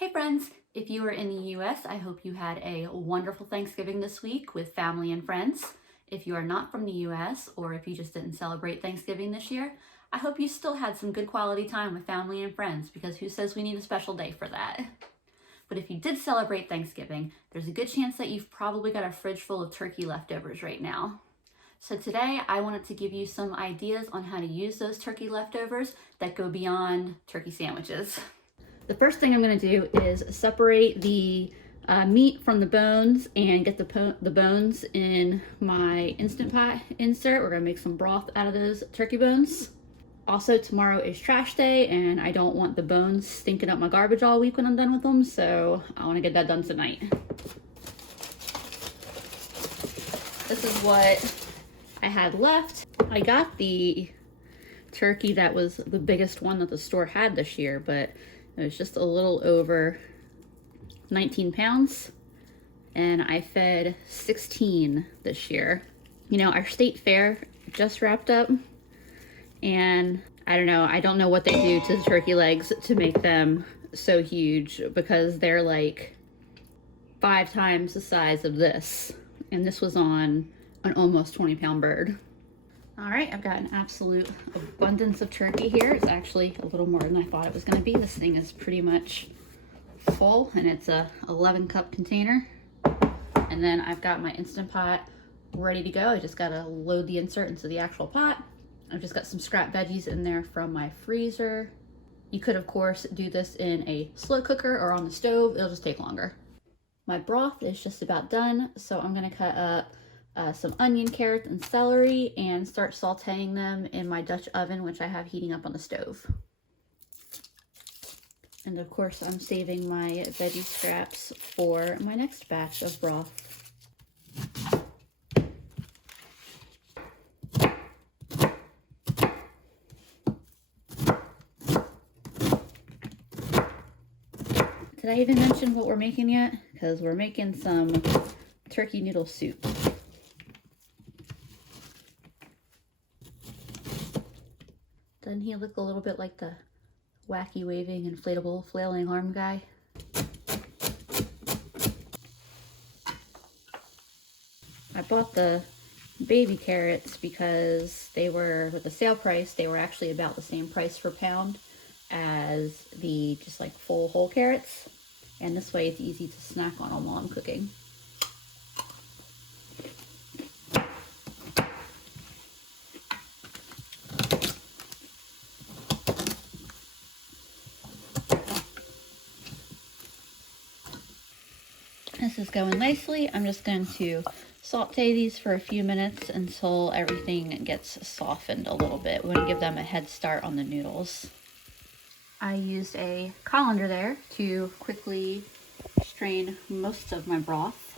Hey friends, if you are in the US, I hope you had a wonderful Thanksgiving this week with family and friends. If you are not from the US, or if you just didn't celebrate Thanksgiving this year, I hope you still had some good quality time with family and friends, because who says we need a special day for that? But if you did celebrate Thanksgiving, there's a good chance that you've probably got a fridge full of turkey leftovers right now. So today I wanted to give you some ideas on how to use those turkey leftovers that go beyond turkey sandwiches. The first thing I'm going to do is separate the meat from the bones and get the bones in my Instant Pot insert. We're going to make some broth out of those turkey bones. Also, tomorrow is trash day and I don't want the bones stinking up my garbage all week when I'm done with them, so I want to get that done tonight. This is what I had left. I got the turkey that was the biggest one that the store had this year, but it was just a little over 19 pounds, and I fed 16 this year. You know, our state fair just wrapped up, and I don't know what they do to the turkey legs to make them so huge, because they're like 5 times the size of this, and this was on an almost 20-pound bird. All right, I've got an absolute abundance of turkey here. It's actually a little more than I thought it was gonna be. This thing is pretty much full, and it's a 11-cup container. And then I've got my Instant Pot ready to go. I just gotta load the insert into the actual pot. I've just got some scrap veggies in there from my freezer. You could, of course, do this in a slow cooker or on the stove. It'll just take longer. My broth is just about done, so I'm gonna cut up some onion, carrots, and celery and start sauteing them in my Dutch oven, which I have heating up on the stove. And of course, I'm saving my veggie scraps for my next batch of broth. Did I even mention what we're making yet? Because we're making some turkey noodle soup. Doesn't he look a little bit like the wacky waving inflatable flailing arm guy? I bought the baby carrots because they were, with the sale price, they were actually about the same price per pound as the just like full whole carrots. And this way it's easy to snack on them while I'm cooking. This is going nicely. I'm just going to saute these for a few minutes until everything gets softened a little bit. We want to give them a head start on the noodles. I used a colander there to quickly strain most of my broth.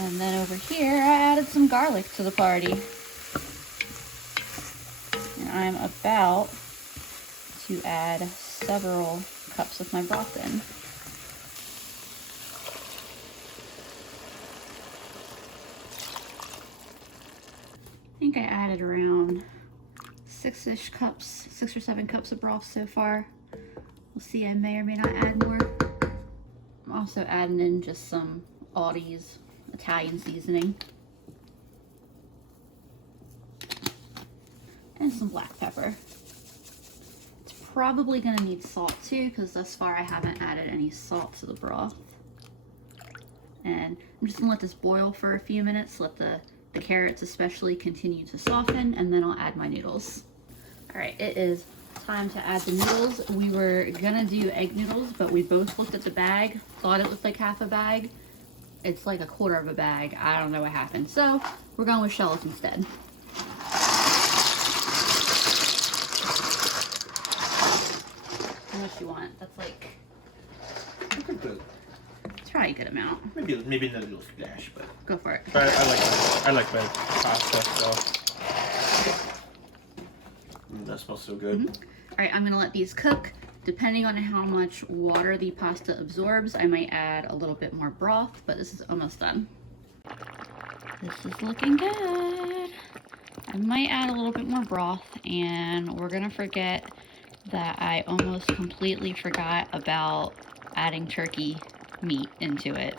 And then over here, I added some garlic to the party. And I'm about to add several cups of my broth in. I think I added around 6 or 7 cups of broth so far. We'll see, I may or may not add more. I'm also adding in just some Aldi's Italian seasoning. And some black pepper. It's probably gonna need salt too, because thus far I haven't added any salt to the broth. And I'm just gonna let this boil for a few minutes, let the carrots especially continue to soften, and then I'll add my noodles. All right, it is time to add the noodles. We were gonna do egg noodles, but we both looked at the bag, thought it was like half a bag. It's like a quarter of a bag. I don't know what happened. So we're going with shells instead. How much you want? That's like, it's probably a good amount. Maybe not a little splash, but go for it. I like my pasta, so that smells so good. All right, I'm gonna let these cook. Depending on how much water the pasta absorbs, I might add a little bit more broth, but this is almost done. This is looking good. I might add a little bit more broth, and we're gonna forget that I almost completely forgot about adding turkey meat into it.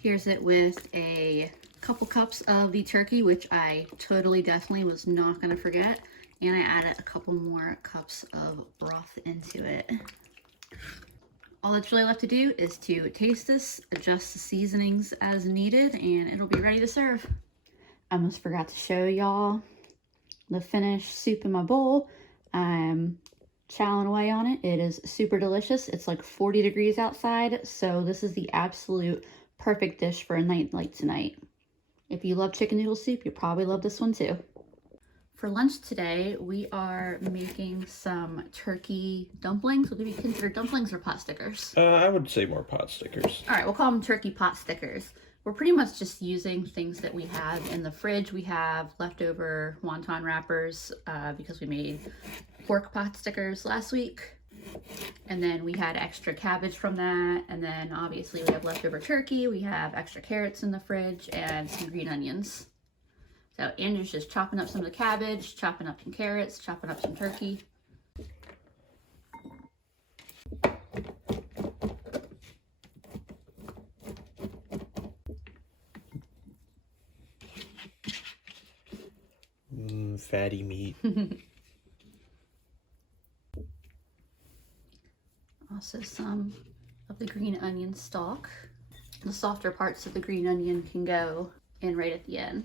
Here's it with a couple cups of the turkey, which I definitely was not gonna forget. And I added a couple more cups of broth into it. All that's really left to do is to taste this, adjust the seasonings as needed, and it'll be ready to serve. I almost forgot to show y'all the finished soup in my bowl. I'm chowing away on it. It is super delicious. It's like 40 degrees outside, so this is the absolute perfect dish for a night like tonight. If you love chicken noodle soup, you'll probably love this one too. For lunch today, we are making some turkey dumplings. Would they be considered dumplings or pot stickers? I would say more pot stickers. All right, we'll call them turkey pot stickers. We're pretty much just using things that we have in the fridge. We have leftover wonton wrappers because we made pork pot stickers last week. And then we had extra cabbage from that. And then obviously we have leftover turkey. We have extra carrots in the fridge and some green onions. So Andrew's just chopping up some of the cabbage, chopping up some carrots, chopping up some turkey. Fatty meat. Also some of the green onion stalk. The softer parts of the green onion can go in right at the end.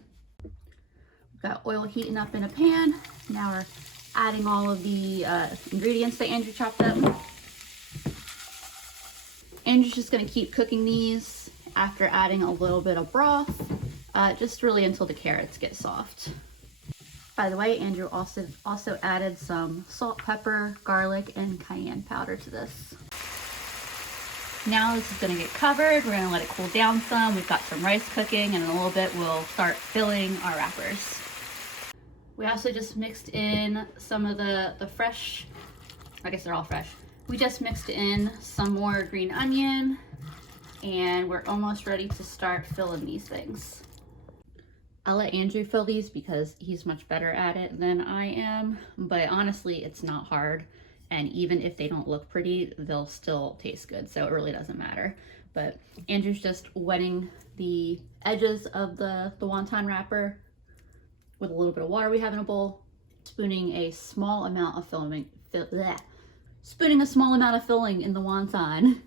Got oil heating up in a pan. Now we're adding all of the ingredients that Andrew chopped up. Andrew's just gonna keep cooking these after adding a little bit of broth, just really until the carrots get soft. By the way, Andrew also added some salt, pepper, garlic, and cayenne powder to this. Now this is gonna get covered. We're gonna let it cool down some. We've got some rice cooking, and in a little bit we'll start filling our wrappers. We also just mixed in some of the fresh, I guess they're all fresh. We just mixed in some more green onion, and we're almost ready to start filling these things. I'll let Andrew fill these because he's much better at it than I am, but honestly, it's not hard. And even if they don't look pretty, they'll still taste good, so it really doesn't matter. But Andrew's just wetting the edges of the wonton wrapper with a little bit of water we have in a bowl, spooning a small amount of filling in the wonton.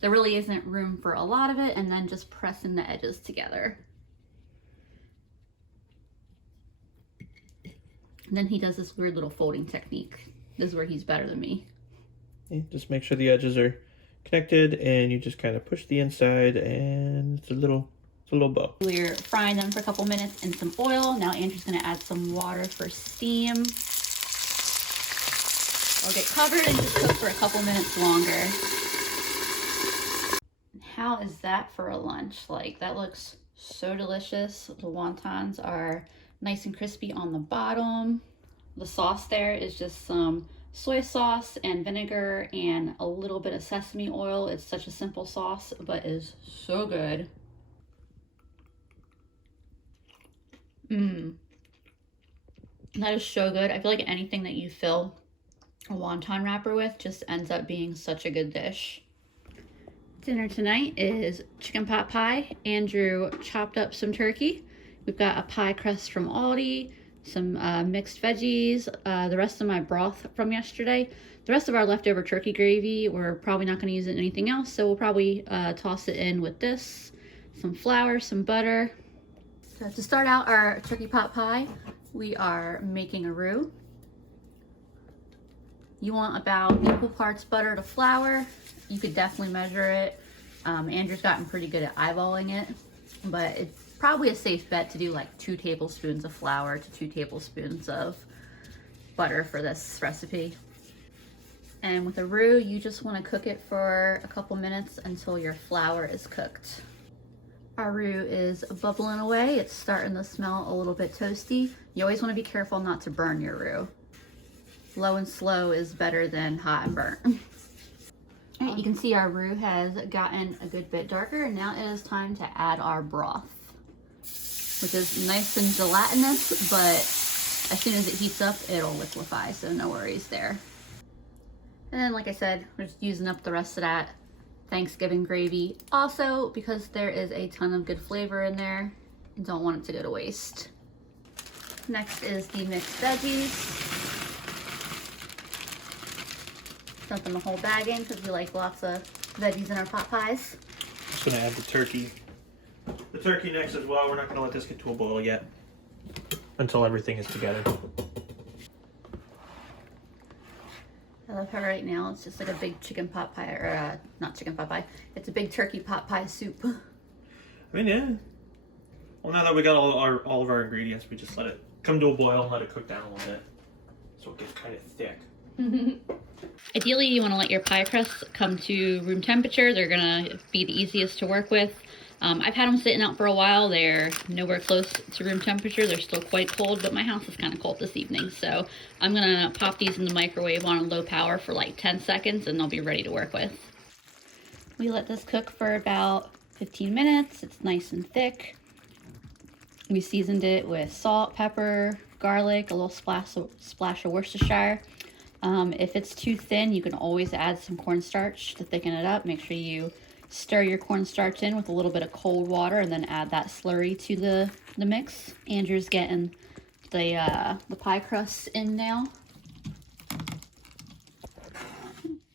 There really isn't room for a lot of it, and then just pressing the edges together. And then he does this weird little folding technique. This is where he's better than me. Yeah, just make sure the edges are connected, and you just kind of push the inside, and it's a little bow. We're frying them for a couple minutes in some oil. Now Andrew's gonna add some water for steam. I'll get covered and just cook for a couple minutes longer. How is that for a lunch? Like, that looks so delicious. The wontons are nice and crispy on the bottom. The sauce there is just some soy sauce and vinegar and a little bit of sesame oil. It's such a simple sauce, but is so good. That is so good. I feel like anything that you fill a wonton wrapper with just ends up being such a good dish. Dinner tonight is chicken pot pie. Andrew chopped up some turkey. We've got a pie crust from Aldi, some mixed veggies, the rest of my broth from yesterday. The rest of our leftover turkey gravy, we're probably not going to use it in anything else, so we'll probably toss it in with this, some flour, some butter. So to start out our turkey pot pie, we are making a roux. You want about equal parts butter to flour. You could definitely measure it. Andrew's gotten pretty good at eyeballing it, but it's probably a safe bet to do like 2 tablespoons of flour to 2 tablespoons of butter for this recipe. And with a roux, you just want to cook it for a couple minutes until your flour is cooked. Our roux is bubbling away. It's starting to smell a little bit toasty. You always want to be careful not to burn your roux. Low and slow is better than hot and burnt. All right, you can see our roux has gotten a good bit darker, and now it is time to add our broth, which is nice and gelatinous, but as soon as it heats up, it'll liquefy, so no worries there. And then, like I said, we're just using up the rest of that Thanksgiving gravy. Also, because there is a ton of good flavor in there, and don't want it to go to waste. Next is the mixed veggies. Dumping the whole bag in because we like lots of veggies in our pot pies. Just gonna add the turkey. The turkey next as well. We're not gonna let this get to a boil yet until everything is together. I love how right now it's just like a big chicken pot pie, or not chicken pot pie. It's a big turkey pot pie soup. I mean, yeah. Well, now that we got all of our ingredients, we just let it come to a boil and let it cook down a little bit, so it gets kind of thick. Ideally, you want to let your pie crusts come to room temperature. They're gonna be the easiest to work with. I've had them sitting out for a while. They're nowhere close to room temperature. They're still quite cold, but my house is kind of cold this evening. So I'm gonna pop these in the microwave on a low power for like 10 seconds and they'll be ready to work with. We let this cook for about 15 minutes. It's nice and thick. We seasoned it with salt, pepper, garlic, a little splash of Worcestershire. If it's too thin, you can always add some cornstarch to thicken it up. Make sure you stir your cornstarch in with a little bit of cold water and then add that slurry to the mix. Andrew's getting the pie crusts in now.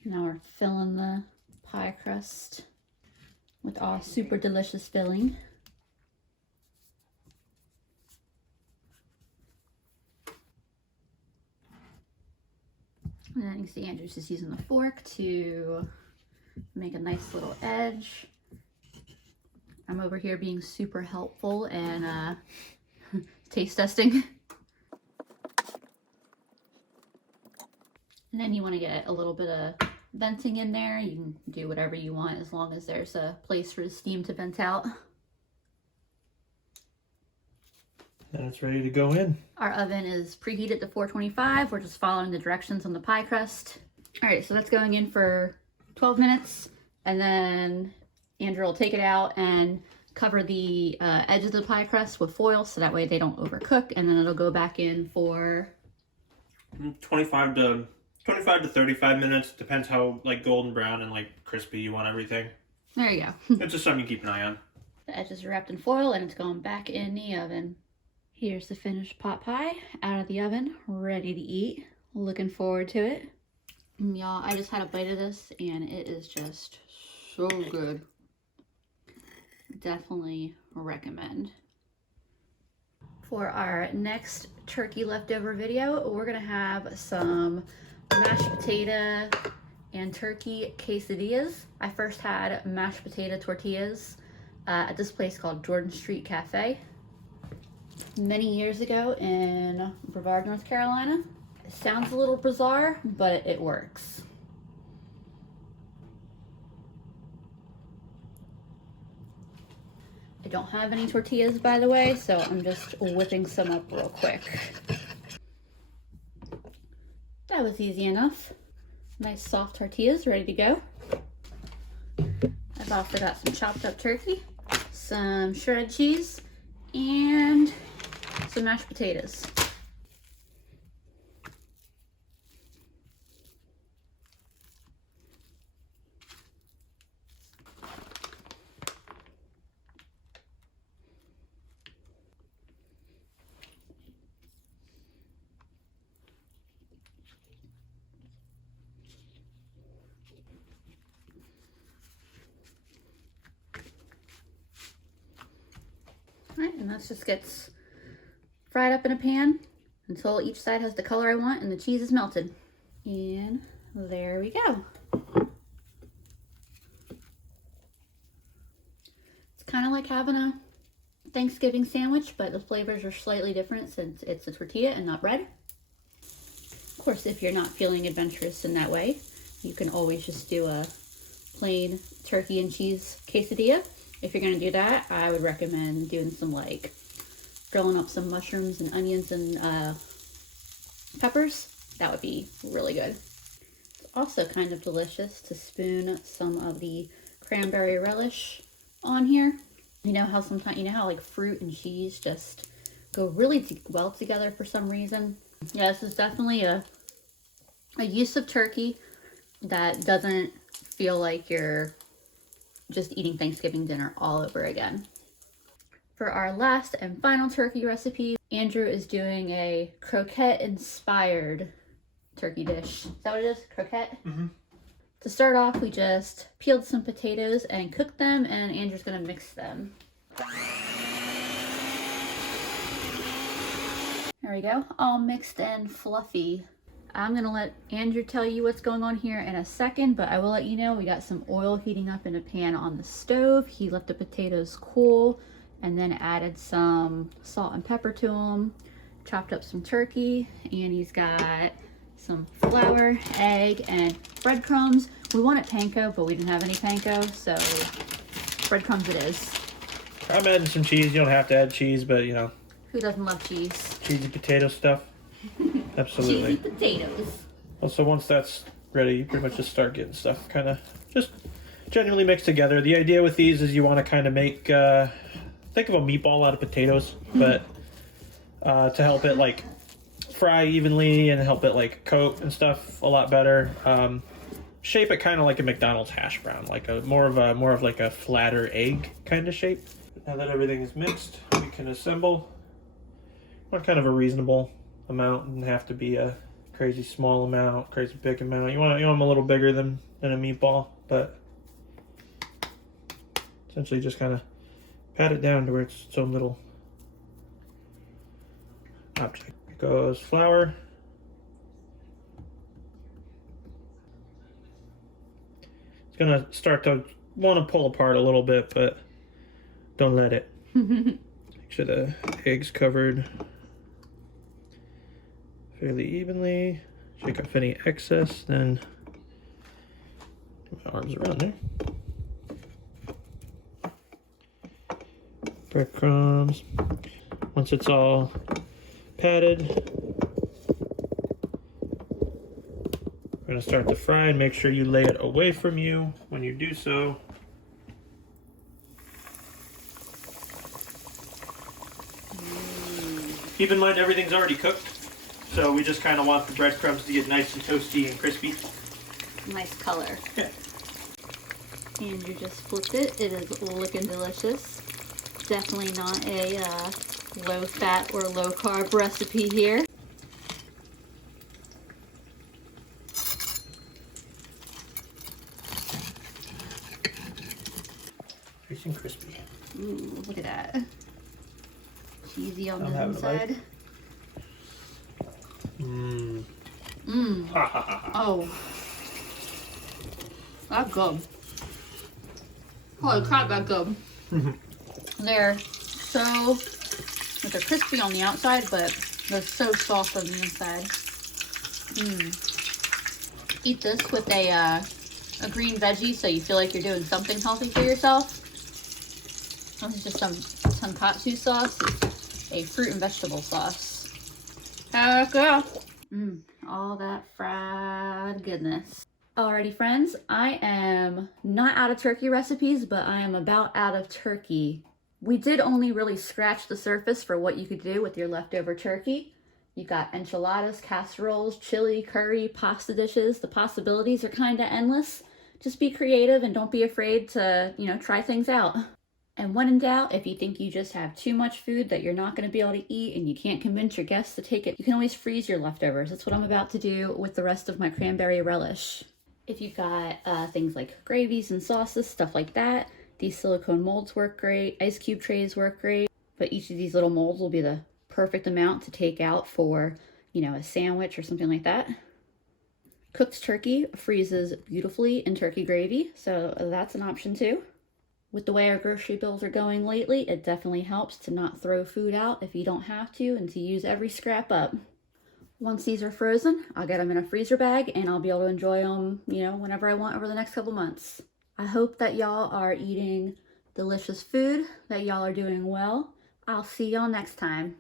Now we're filling the pie crust with our super delicious filling. And then you can see Andrew's just using the fork to make a nice little edge. I'm over here being super helpful and taste testing. And then you want to get a little bit of venting in there. You can do whatever you want as long as there's a place for the steam to vent out. And it's ready to go in. Our oven is preheated to 425. We're just following the directions on the pie crust. All right, so that's going in for 12 minutes. And then Andrew will take it out and cover the edge of the pie crust with foil so that way they don't overcook. And then it'll go back in for 25 to 35 minutes. Depends how like golden brown and like crispy you want everything. There you go. It's just something you keep an eye on. The edges are wrapped in foil and it's going back in the oven. Here's the finished pot pie out of the oven, ready to eat. Looking forward to it. Y'all, I just had a bite of this and it is just so good. Definitely recommend. For our next turkey leftover video, we're gonna have some mashed potato and turkey quesadillas. I first had mashed potato tortillas at this place called Jordan Street Cafe many years ago in Brevard, North Carolina. It sounds a little bizarre, but it works. I don't have any tortillas, by the way, so I'm just whipping some up real quick. That was easy enough. Nice soft tortillas ready to go. I've also got some chopped up turkey, some shredded cheese, and some mashed potatoes. Alright, and that just gets fried up in a pan until each side has the color I want and the cheese is melted. And there we go. It's kind of like having a Thanksgiving sandwich, but the flavors are slightly different since it's a tortilla and not bread. Of course, if you're not feeling adventurous in that way, you can always just do a plain turkey and cheese quesadilla. If you're gonna do that, I would recommend doing some like grilling up some mushrooms and onions and peppers. That would be really good. It's also kind of delicious to spoon some of the cranberry relish on here. You know how sometimes, you know how like fruit and cheese just go really well together for some reason? Yeah, this is definitely a use of turkey that doesn't feel like you're just eating Thanksgiving dinner all over again. For our last and final turkey recipe, Andrew is doing a croquette inspired turkey dish. Is that what it is? Croquette? Mm-hmm. To start off, we just peeled some potatoes and cooked them, and Andrew's gonna mix them. There we go, all mixed and fluffy. I'm gonna let Andrew tell you what's going on here in a second, but I will let you know we got some oil heating up in a pan on the stove. He let the potatoes cool and then added some salt and pepper to them, chopped up some turkey, and he's got some flour, egg, and breadcrumbs. We wanted panko, but we didn't have any panko, so breadcrumbs it is. I'm adding some cheese. You don't have to add cheese, but you know. Who doesn't love cheese? Cheesy potato stuff. Absolutely. Cheesy potatoes. Well, so once that's ready, you pretty much just start getting stuff kind of just genuinely mixed together. The idea with these is you want to kind of make, think of a meatball out of potatoes, but to help it like fry evenly and help it like coat and stuff a lot better. Shape it kind of like a McDonald's hash brown, like a more of like a flatter egg kind of shape. Now that everything is mixed, we can assemble. What kind of a reasonable amount? Doesn't have to be a crazy small amount, crazy big amount. You want them a little bigger than a meatball, but essentially just kind of pat it down to where it's its own little object. Here goes flour. It's gonna start to want to pull apart a little bit, but don't let it. Make sure the egg's covered fairly evenly. Shake off any excess, then my arms around there. Breadcrumbs. Once it's all patted, we're going to start to fry and make sure you lay it away from you when you do so. Keep in mind everything's already cooked, so we just kind of want the breadcrumbs to get nice and toasty and crispy. Nice color. Yeah. Andrew just flipped it. It is looking delicious. Definitely not a low fat or low carb recipe here. Nice and crispy. Ooh, look at that. Cheesy on I'm the having a bite. inside. Mmm. Mmm. Ha ha ha ha. Oh. That's good. Holy crap, that's good. They're crispy on the outside, but they're so soft on the inside. Eat this with a green veggie so you feel like you're doing something healthy for yourself. This is just some tonkatsu sauce. It's a fruit and vegetable sauce. Heck yeah. All that fried goodness. Alrighty friends, I am not out of turkey recipes, but I am about out of turkey. We did only really scratch the surface for what you could do with your leftover turkey. You got enchiladas, casseroles, chili, curry, pasta dishes. The possibilities are kind of endless. Just be creative and don't be afraid to, try things out. And when in doubt, if you think you just have too much food that you're not going to be able to eat and you can't convince your guests to take it, you can always freeze your leftovers. That's what I'm about to do with the rest of my cranberry relish. If you've got things like gravies and sauces, stuff like that, these silicone molds work great. Ice cube trays work great. But each of these little molds will be the perfect amount to take out for, a sandwich or something like that. Cooked turkey freezes beautifully in turkey gravy, so that's an option too. With the way our grocery bills are going lately, it definitely helps to not throw food out if you don't have to and to use every scrap up. Once these are frozen, I'll get them in a freezer bag and I'll be able to enjoy them, whenever I want over the next couple months. I hope that y'all are eating delicious food, that y'all are doing well. I'll see y'all next time.